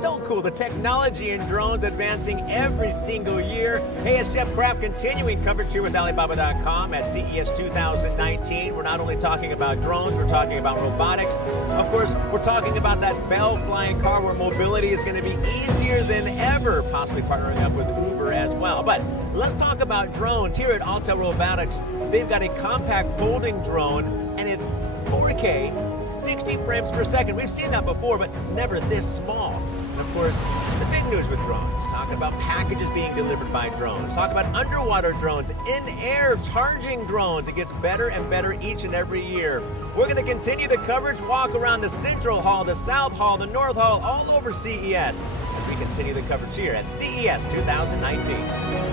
So cool. The technology in drones advancing every single year. Hey, it's Jeff Craft continuing coverage here with Alibaba.com at CES 2019. We're not only talking about drones, we're talking about robotics. Of course, we're talking about that Bell flying car where mobility is going to be easier than ever, possibly partnering up with Uber as well. But let's talk about drones. Here at Autel Robotics, they've got a compact folding drone, and it's 4K, 60 frames per second. We've seen that before, but never this small. And of course, the big news with drones, talking about packages being delivered by drones, talk about underwater drones, in-air charging drones. It gets better and better each and every year. We're going to continue the coverage, walk around the Central Hall, the South Hall, the North Hall, all over CES, as we continue the coverage here at CES 2019.